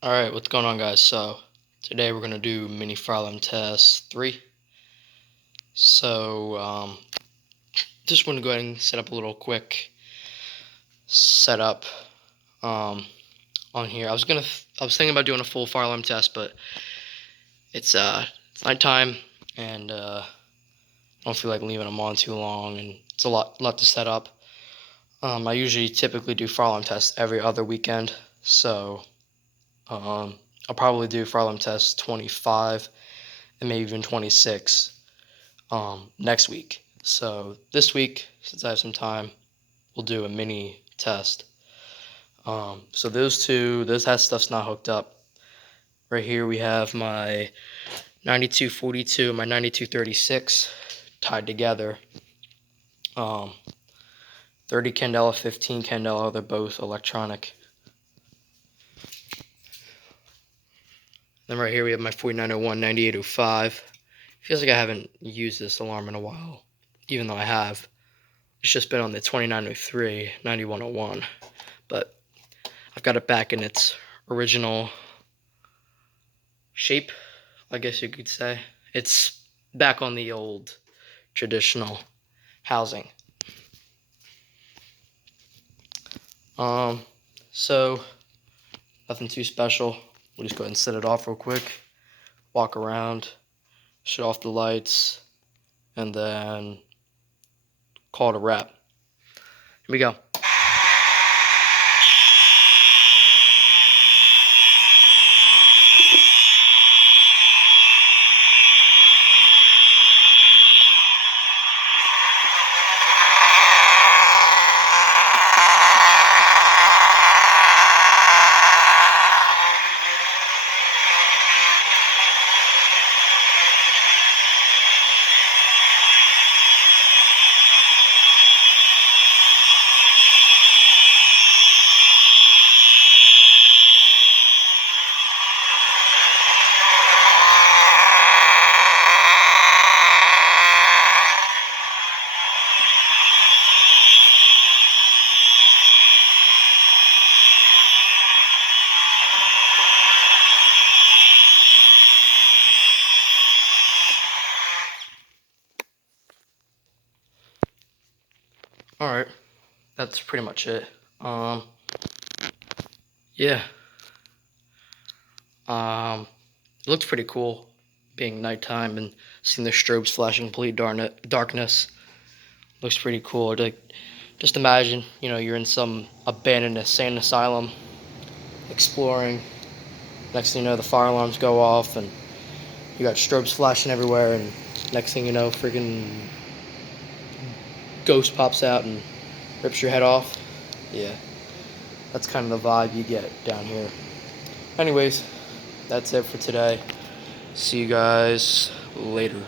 Alright, what's going on, guys? So, today we're going to do mini fire alarm test 3. So, just want to go ahead and set up a little quick setup on here. I was thinking about doing a full fire alarm test, but it's nighttime, and I don't feel like leaving them on too long, and it's a lot to set up. I typically do fire alarm tests every other weekend, so I'll probably do fire alarm test 25 and maybe even 26 next week. So this week, since I have some time, we'll do a mini test. So this stuff's not hooked up. Right here we have my 9242 and my 9236 tied together. 30 candela, 15 candela, they're both electronic. Then right here we have my 4901, 9805. Feels like I haven't used this alarm in a while, even though I have. It's just been on the 2903, 9101, but I've got it back in its original shape, I guess you could say. It's back on the old traditional housing. So nothing too special. We'll just go ahead and set it off real quick, walk around, shut off the lights, and then call it a wrap. Here we go. Alright, that's pretty much it. Yeah. It looks pretty cool being nighttime and seeing the strobes flashing complete darkness. Looks pretty cool. Just imagine, you're in some abandoned insane asylum, exploring. Next thing you know, the fire alarms go off, and you got strobes flashing everywhere, and next thing you know, freaking ghost pops out and rips your head off. Yeah, that's kind of the vibe you get down here. Anyways, that's it for today. See you guys later.